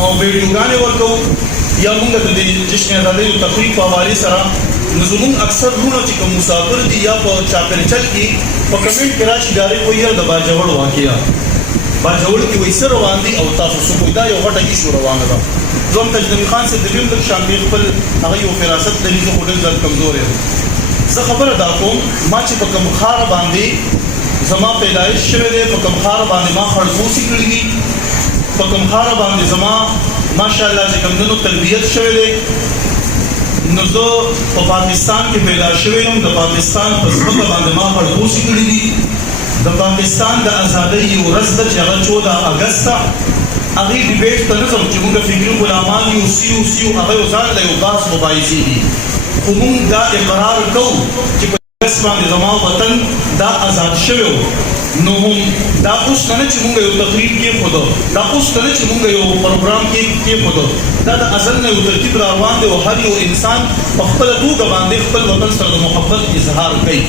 او ویډیوګانې ورکو یا موږ د جشن آزادۍ او تقریب په حوالې سره نو زموږ اکثر وروڼه چې کوم مسافر دي یا په چاپېرچل کې په کمنټ کې راشي ډایرکټ وایي د باجوړ واقعه باجوړ کې وایي سره روان دي او تاسو څه دا یو غټه ایشو روانه ده. زوم تجدمي خان سے د ویم د شامل خپل هغه یو فراست لري چې هوټل ځل کمزور یم. زه خبره دا کوم ما چې په کوم خار باندې زما پیدایش شوه دی په کوم خار باندې ما خړزوسي کړی دي په کوم خار باندې زما ماشاءالله چې کوم دنو تربیت شوه دی نو زه په پاکستان کې پیدا شوی یم د پاکستان په ځمکه باندې ما خړزوسي کړی دي د پاکستان د ازادۍ ورځ د چې هغه 14 اگست هغه ډیبیټ ته نه ځم چې موږ فکري غلامان یو سیو هغه ځان له یو خاص مبایزي دي خو موږ دا اقرار کوو چې په اساس باندې زما وطن دا آزاد شوی نو هم دا اوس نه چې موږ یو تقریب کې خود دا اوس نه چې موږ یو پروګرام کې خود دا د اصل نه یو ترتیب روان دی او هر یو انسان په خپل توګه باندې خپل وطن سره د محبت اظهار کوي.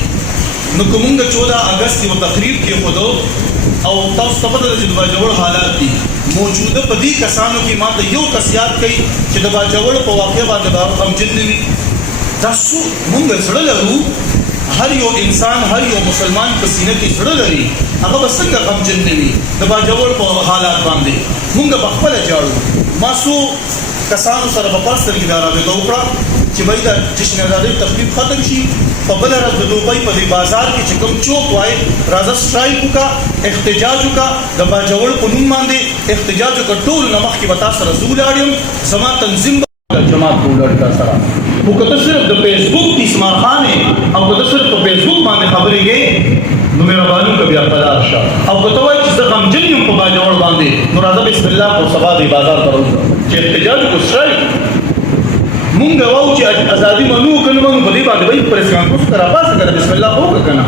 نو کومه 14 اگست یو تقریب کې خود او تاسو ته پته چې د باجوړ حالات دي موجوده په دې کسانو کې ماته یو کسيات کوي چې د باجوړ په واقع باندې غمجن دي دا څو موږ سره لرو هر یو انسان هر یو مسلمان په سینه کې سره لري هغه وسنګ غمجن دي د باجوړ په حالات باندې موږ په خپل جاړو ماسو کسانو سره په پرستر کې راځي وکړه چې باید د جشن آزادۍ تخفیف ختم شي په بل ورځ د دوبۍ په بازار کې چې کوم چوک وای راځه سټرایک وکړه احتجاج وکړه د باجوړ په نوم باندې احتجاج وکړه ټول نمخ کې وتا سره زولاړم سما تنظیم جماعت ولر سره خو کته صرف د فیسبوک اسمار خان او کته صرف په فیسبوک باندې خبرې گئی نو مهرباني کوي خپل شه او کته وای چې د غمجن یم په باجوړ باندې نو راځه بسم الله او سبا د بازار ته ورځو چې احتجاج کو سټرایک مونږ واو چې ازادي منو کنه مونږ په دې باندې وایي پرېس کانفرنس تر پاسه کړه بسم الله وکړه کنه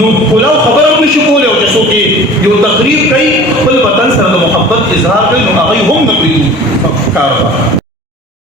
نو کولاو خبره نشو کولای او چې څوک یو تقریب کوي خپل وطن سره د محبت اظهار کوي نو هغه هم نه پریږدي کار